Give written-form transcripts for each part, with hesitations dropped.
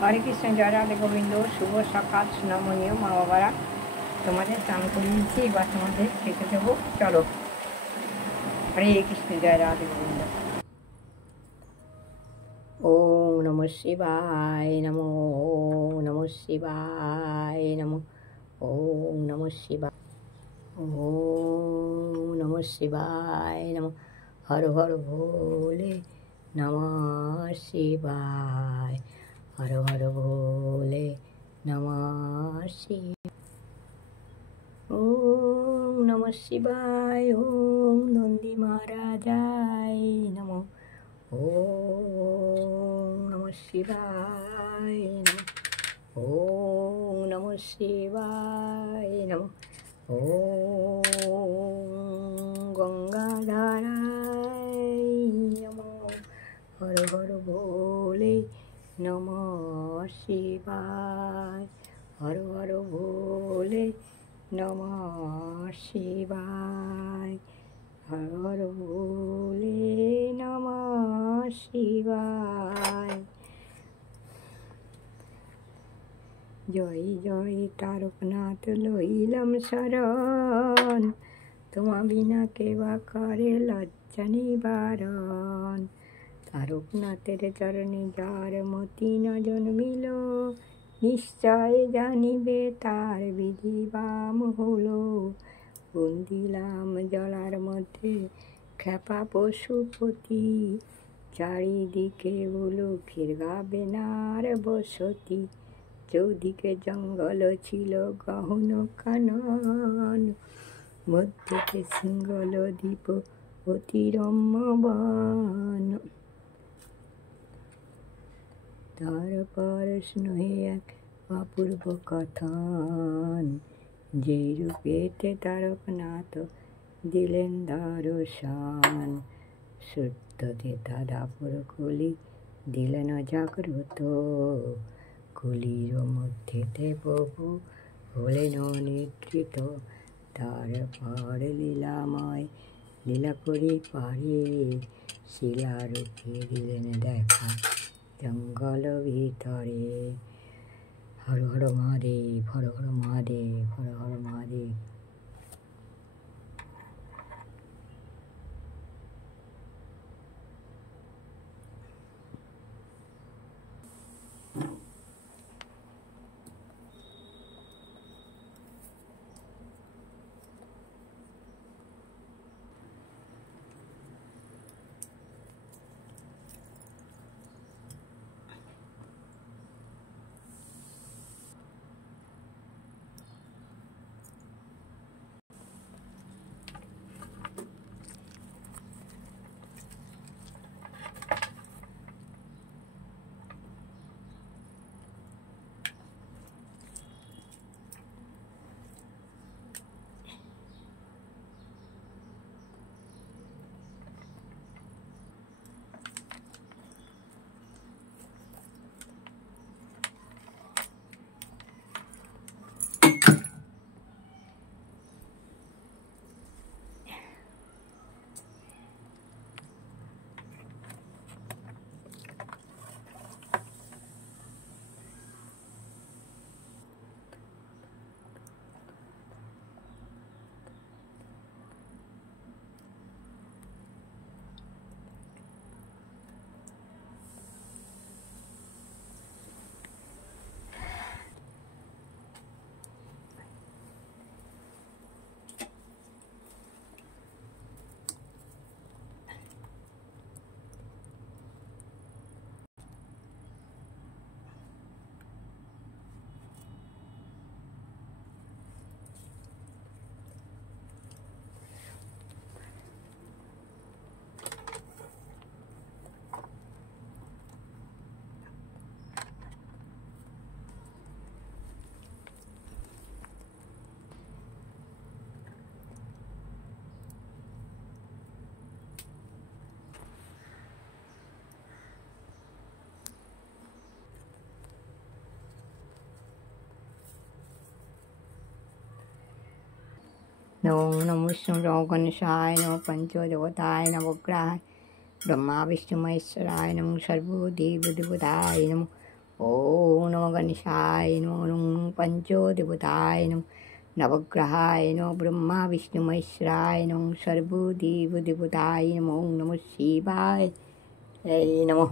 হরে কৃষ্ণ, জয় রাধে গোবিন্দ। শুভ সকাল সুনামনীয় মা বাবারা, তোমাদের স্নান করিয়েছি, এবার তোমাদের খেতে দেবো। চলো, হরে কৃষ্ণ, জয় রাধে গোবিন্দ। ওম নমঃ শিবায় নমঃ, ওম নমঃ শিবায় নমঃ, ওম নমঃ শিবায়, ওম নমঃ শিবায় নমঃ। হর হর ভোলে নমঃ শিবায়, হর হর ভোলে নমঃ শিবায়। ওম নমঃ শিবায়, ওম নন্দী মহারাজায় নমঃ, ওম নমঃ শিবায় নমঃ, ওম নমঃ শিবায় নমঃ, ওম গঙ্গাধারায় নমঃ। হর হর ভোলে নমঃ শিবায়, হর হর ভোলে নমঃ শিবায়, হর হর ভোলে নমঃ শিবায়। জয় জয় তারকনাথ লইলাম শরণ, তোমা বিনা কেবা করে লজ্জা নিবারণ। তারকনাথের চরণে যার মতি ন জন্মিল, নিশ্চয় জানিবে তার বিধি বাম হলো। বন্দিলাম জলার মধ্যে খেপা পশুপতি, চারিদিকে উলুখের গাবেনার বসতি। চৌদিকে জঙ্গল ছিল গহন কানন, মধ্যে সিংহল দ্বীপ অতি রম্য বন। তারপর স্নেহে এক অপূর্ব কথন, যেই রূপেতে তারকনাথ দিলেন দর্শন। শুদ্ধতে দাদাপুর কলি দিলেন জাগ্রত, কলির মধ্যেতে প্রভু হলেন নিদ্রিত। তারপর লীলাময় লীলা করি পারে, শিলারূপে দিলেন দেখা জঙ্গল ভিতরে। হর হর মহাদেব, হর হর মহাদেব, হর হর মহাদেব। ওম নমঃ বিষ্ণু গণেশায় নমঃ, পঞ্চদেবতায় নবগ্রহায় ব্রহ্মা বিষ্ণু মহেশ্বরায় নমঃ, সর্বদেব দেবতায় নমঃ। ওম गणेशाय नमो नम पंचदेवताय नम नवग्रहाय नमो ब्रह्मा विष्णु महेश्वराय नमो सर्वदेवदेवताय नमो नमः शिवाय नमो।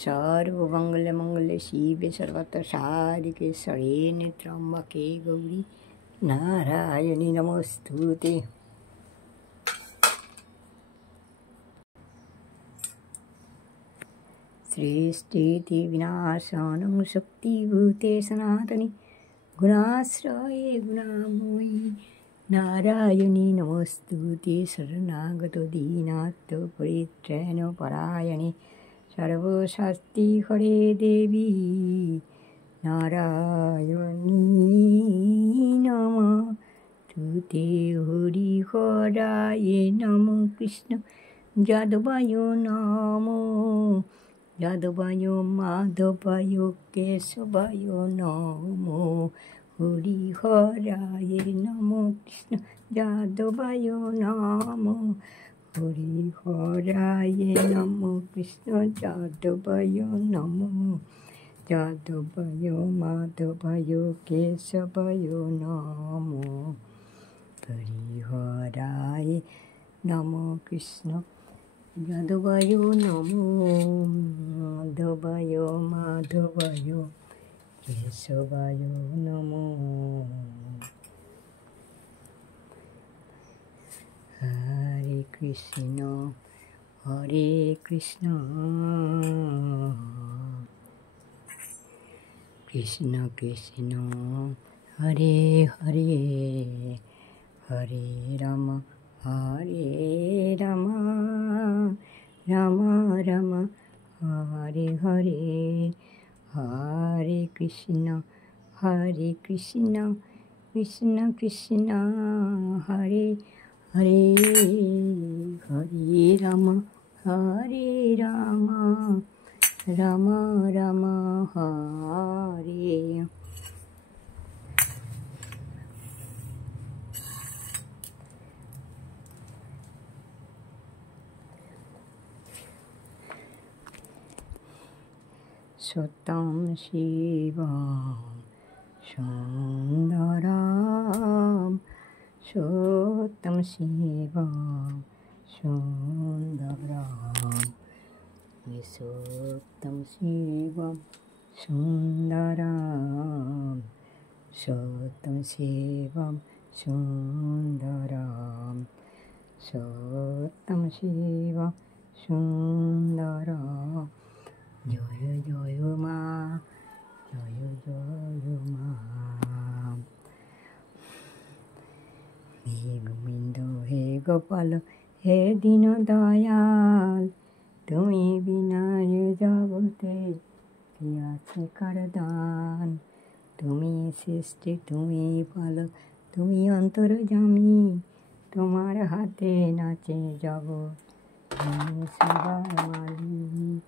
सर्वमंगलमंगले शिवे सर्वत्र साधिके शरण्ये त्र्यंबके गौरी नारायणी नमोस्तुते। सृष्टिस्थिति विनाशानं शक्तिभूते सनातनी गुणाश्रये गुणामयी नारायणी नमोस्तुते। शरणागतो दीनार्थ परित्राण परायणे सर्वशास्ति हरे देवी नारायणी नमोस्तुते। हरिहराय नमो कृष्ण यादवाय नमो यादवाय माधवाय केशवाय नमो। हरिहराय नमो कृष्ण यादवाय नमो हरिहराय नमो कृष्ण यादवाय नमो यादवाय माधवाय केशवाय नमो। हरिहराय नमो कृष्ण यादवाय नमो यादवाय माधवाय केशवाय नमो। हरे कृष्ण कृष्ण कृष्ण हरे हरे हरे राम राम राम हरे हरे। हरे कृष्ण कृष्ण कृष्ण हरे हरे हरे राम राम राम हरे। सत्यं शिवं सुन्दरं सत्यं शिवं सुन्दरं सत्यं शिवं सुन्दरं सत्यं शिवं सुन्दरं सत्यं शिवं सुन्दरं। जय जय मा जय जय मा। हे गोविंद हे गोपाल हे दीन दयाल তুমি বিনা এ জগতে কি আছে কার দান। তুমি সৃষ্টি তুমি পালক তুমি অন্তর্যামী তোমার হাতে নাচে জগৎ তুমি সবার মালিক।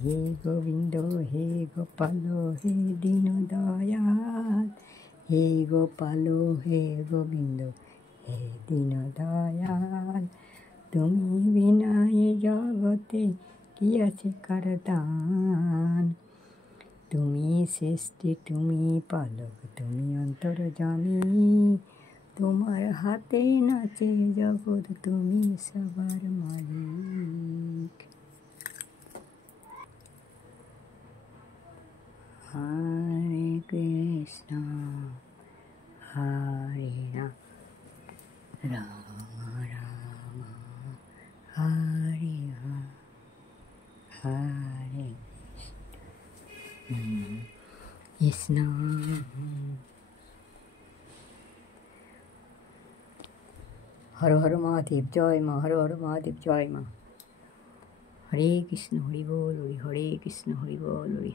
হে গোবিন্দ হে গোপাল হে দীন দয়াল হে গোপাল হে গোবিন্দ হে দীন দয়াল তুমি বিনা এ জগতে কি আছে কার দান। তুমি সৃষ্টি তুমি পালক তুমি অন্তর্যামী তোমার হাতে নাচে জগৎ তুমি সবার মালিক। হরে কৃষ্ণ হরে রাম রাম রাম হরে হরে কৃষ্ণ। হর হর মহাদেব জয় মা হর হর মহাদেব জয় মা। হরে কৃষ্ণ হরি বল হরি হরে কৃষ্ণ হরি বল হরি।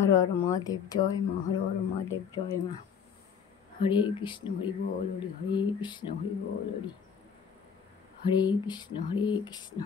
হর হর মহাদেব জয় মা, হর হর মহাদেব জয় মা। হরে কৃষ্ণ হরি বল হরি, হরে কৃষ্ণ হরি বল হরি, হরে কৃষ্ণ হরে কৃষ্ণ।